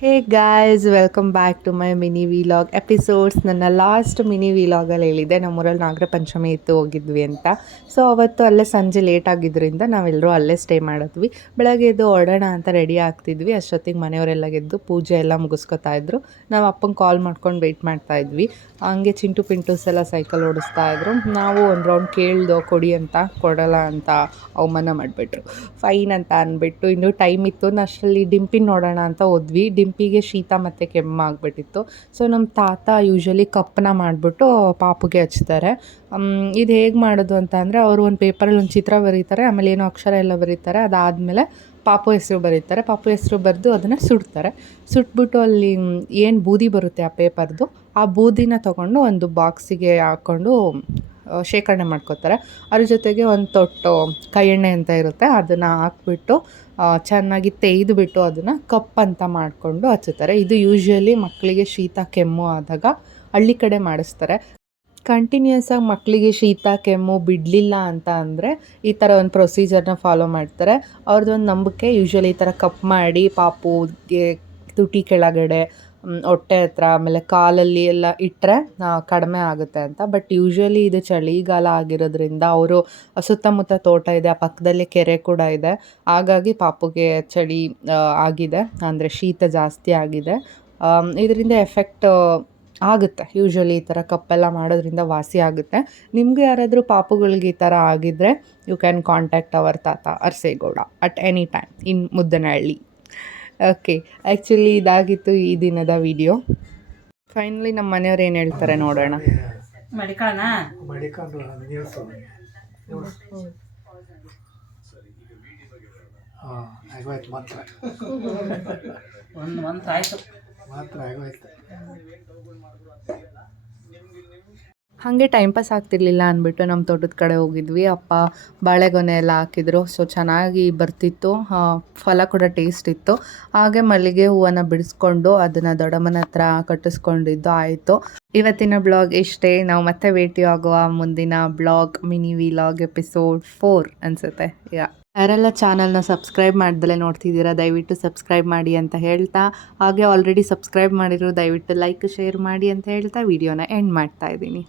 Hey guys, welcome back to my mini vlog episodes. ನನ್ನ last mini ವಿಲಾಗಲ್ಲಿ ಹೇಳಿದ್ದೆ ನಮ್ಮೂರಲ್ಲಿ ನಾಗರ ಪಂಚಮಿ ಇತ್ತು, ಹೋಗಿದ್ವಿ ಅಂತ. ಸೊ ಅವತ್ತು ಅಲ್ಲೇ ಸಂಜೆ ಲೇಟ್ ಆಗಿದ್ದರಿಂದ ನಾವೆಲ್ಲರೂ ಅಲ್ಲೇ ಸ್ಟೇ ಮಾಡಿದ್ವಿ. ಬೆಳಗ್ಗೆ ಎದ್ದು ಹೊರಡೋಣ ಅಂತ ರೆಡಿ ಆಗ್ತಿದ್ವಿ. ಅಷ್ಟೊತ್ತಿಗೆ ಮನೆಯವರೆಲ್ಲ ಗೆದ್ದು ಪೂಜೆ ಎಲ್ಲ ಮುಗಿಸ್ಕೊತಾ ಇದ್ರು. ನಾವು ಅಪ್ಪಂಗೆ ಕಾಲ್ ಮಾಡ್ಕೊಂಡು ವೆಯ್ಟ್ ಮಾಡ್ತಾಯಿದ್ವಿ. ಹಂಗೆ ಚಿಂಟು ಪಿಂಟೂಸ್ ಎಲ್ಲ ಸೈಕಲ್ ಓಡಿಸ್ತಾ ಇದ್ರು. ನಾವು ಒಂದು ರೌಂಡ್ ಕೇಳ್ದೋ ಕೊಡಿ ಅಂತ, ಕೊಡಲ್ಲ ಅಂತ ಅವಮಾನ ಮಾಡಿಬಿಟ್ರು. ಫೈನ್ ಅಂತ ಅಂದ್ಬಿಟ್ಟು ಇನ್ನೂ ಟೈಮ್ ಇತ್ತು. ಅಷ್ಟರಲ್ಲಿ ಡಿಂಪಿನ ನೋಡೋಣ ಅಂತ ಹೋದ್ವಿ. ಡಿಂಪಿಗೆ ಶೀತ ಮತ್ತು ಕೆಮ್ಮು ಆಗಿಬಿಟ್ಟಿತ್ತು. ಸೊ ನಮ್ಮ ತಾತ ಯೂಶ್ವಲಿ ಕಪ್ಪನ್ನ ಮಾಡಿಬಿಟ್ಟು ಪಾಪುಗೆ ಹಚ್ತಾರೆ. ಇದು ಹೇಗೆ ಮಾಡೋದು ಅಂತ ಅಂದರೆ, ಅವರು ಒಂದು ಪೇಪರಲ್ಲಿ ಒಂದು ಚಿತ್ರ ಬರೀತಾರೆ, ಆಮೇಲೆ ಏನೋ ಅಕ್ಷರ ಎಲ್ಲ ಬರೀತಾರೆ. ಅದಾದಮೇಲೆ ಪಾಪು ಹೆಸರು ಬರೀತಾರೆ. ಪಾಪು ಹೆಸರು ಬರೆದು ಅದನ್ನು ಸುಡ್ತಾರೆ. ಸುಟ್ಬಿಟ್ಟು ಅಲ್ಲಿ ಏನು ಬೂದಿ ಬರುತ್ತೆ ಆ ಪೇಪರ್ದು, ಆ ಬೂದಿನ ತೊಗೊಂಡು ಒಂದು ಬಾಕ್ಸಿಗೆ ಹಾಕ್ಕೊಂಡು ಶೇಖರಣೆ ಮಾಡ್ಕೋತಾರೆ. ಅದ್ರ ಜೊತೆಗೆ ಒಂದು ತೊಟ್ಟು ಕೈ ಎಣ್ಣೆ ಅಂತ ಇರುತ್ತೆ, ಅದನ್ನು ಹಾಕ್ಬಿಟ್ಟು ಚೆನ್ನಾಗಿ ತೆಗೆದುಬಿಟ್ಟು ಅದನ್ನು ಕಪ್ ಅಂತ ಮಾಡಿಕೊಂಡು ಹಚ್ಚುತ್ತಾರೆ. ಇದು ಯೂಶ್ವಲಿ ಮಕ್ಕಳಿಗೆ ಶೀತ ಕೆಮ್ಮು ಆದಾಗ ಹಳ್ಳಿ ಕಡೆ ಮಾಡಿಸ್ತಾರೆ. ಕಂಟಿನ್ಯೂಸ್ ಆಗಿ ಮಕ್ಕಳಿಗೆ ಶೀತ ಕೆಮ್ಮು ಬಿಡಲಿಲ್ಲ ಅಂತ ಅಂದರೆ ಈ ಥರ ಒಂದು ಪ್ರೊಸೀಜರ್ನ ಫಾಲೋ ಮಾಡ್ತಾರೆ. ಅವ್ರದ್ದೊಂದು ನಂಬಿಕೆ. ಯೂಶ್ವಲಿ ಈ ಥರ ಕಪ್ ಮಾಡಿ ಪಾಪುಗೆ ತುಟಿ ಕೆಳಗಡೆ, ಹೊಟ್ಟೆ ಹತ್ರ, ಆಮೇಲೆ ಕಾಲಲ್ಲಿ ಎಲ್ಲ ಇಟ್ಟರೆ ಕಡಿಮೆ ಆಗುತ್ತೆ ಅಂತ. ಬಟ್ ಯೂಶ್ವಲಿ ಇದು ಚಳಿಗಾಲ ಆಗಿರೋದ್ರಿಂದ ಅವರು ಸುತ್ತಮುತ್ತ ತೋಟ ಇದೆ, ಆ ಪಕ್ಕದಲ್ಲೇ ಕೆರೆ ಕೂಡ ಇದೆ. ಹಾಗಾಗಿ ಪಾಪುಗೆ ಚಳಿ ಆಗಿದೆ, ಅಂದರೆ ಶೀತ ಜಾಸ್ತಿ ಆಗಿದೆ. ಇದರಿಂದ ಎಫೆಕ್ಟ್ ಆಗುತ್ತೆ. ಯೂಶ್ವಲಿ ಈ ಥರ ಕಪ್ಪೆಲ್ಲ ಮಾಡೋದ್ರಿಂದ ವಾಸಿ ಆಗುತ್ತೆ. ನಿಮಗೂ ಯಾರಾದರೂ ಪಾಪುಗಳಿಗೆ ಈ ಥರ ಆಗಿದ್ದರೆ ಯು ಕ್ಯಾನ್ ಕಾಂಟ್ಯಾಕ್ಟ್ ಅವರ್ ತಾತ Arasegowda at any time in Muddanahalli. Okay, actually ಇದಾಗಿತ್ತು ಈ ದಿನದ ವಿಡಿಯೋ. ಫೈನಲಿ ನಮ್ಮ ಮನೆಯವ್ರು ಏನು ಹೇಳ್ತಾರೆ ನೋಡೋಣ. ಹಾಗೆ ಟೈಮ್ ಪಾಸ್ ಆಗ್ತಿರ್ಲಿಲ್ಲ ಅಂದ್ಬಿಟ್ಟು ನಮ್ಮ ತೋಟದ ಕಡೆ ಹೋಗಿದ್ವಿ. ಅಪ್ಪ ಬಾಳೆಗೊನೆ ಎಲ್ಲ ಹಾಕಿದ್ರು. ಸೊ ಚೆನ್ನಾಗಿ ಬರ್ತಿತ್ತು, ಫಲ ಕೂಡ ಟೇಸ್ಟ್ ಇತ್ತು. ಹಾಗೆ ಮಲ್ಲಿಗೆ ಹೂವನ್ನು ಬಿಡಿಸ್ಕೊಂಡು ಅದನ್ನು ದೊಡ್ಡಮ್ಮನ ಹತ್ರ ಕಟ್ಟಿಸ್ಕೊಂಡಿದ್ದು ಆಯಿತು. ಇವತ್ತಿನ ಬ್ಲಾಗ್ ಇಷ್ಟೇ. ನಾವು ಮತ್ತೆ ಭೇಟಿ ಆಗುವ ಮುಂದಿನ ಬ್ಲಾಗ್ ಮಿನಿ ವಿಲಾಗ್ ಎಪಿಸೋಡ್ 4 ಅನಿಸುತ್ತೆ. ಯಾರೆಲ್ಲ ಚಾನಲ್ನ ಸಬ್ಸ್ಕ್ರೈಬ್ ಮಾಡ್ದಲೇ ನೋಡ್ತಿದ್ದೀರಾ, ದಯವಿಟ್ಟು ಸಬ್ಸ್ಕ್ರೈಬ್ ಮಾಡಿ ಅಂತ ಹೇಳ್ತಾ, ಹಾಗೆ ಆಲ್ರೆಡಿ ಸಬ್ಸ್ಕ್ರೈಬ್ ಮಾಡಿರೋ ದಯವಿಟ್ಟು ಲೈಕ್ ಶೇರ್ ಮಾಡಿ ಅಂತ ಹೇಳ್ತಾ ವಿಡಿಯೋನ ಎಂಡ್ ಮಾಡ್ತಾ ಇದ್ದೀನಿ.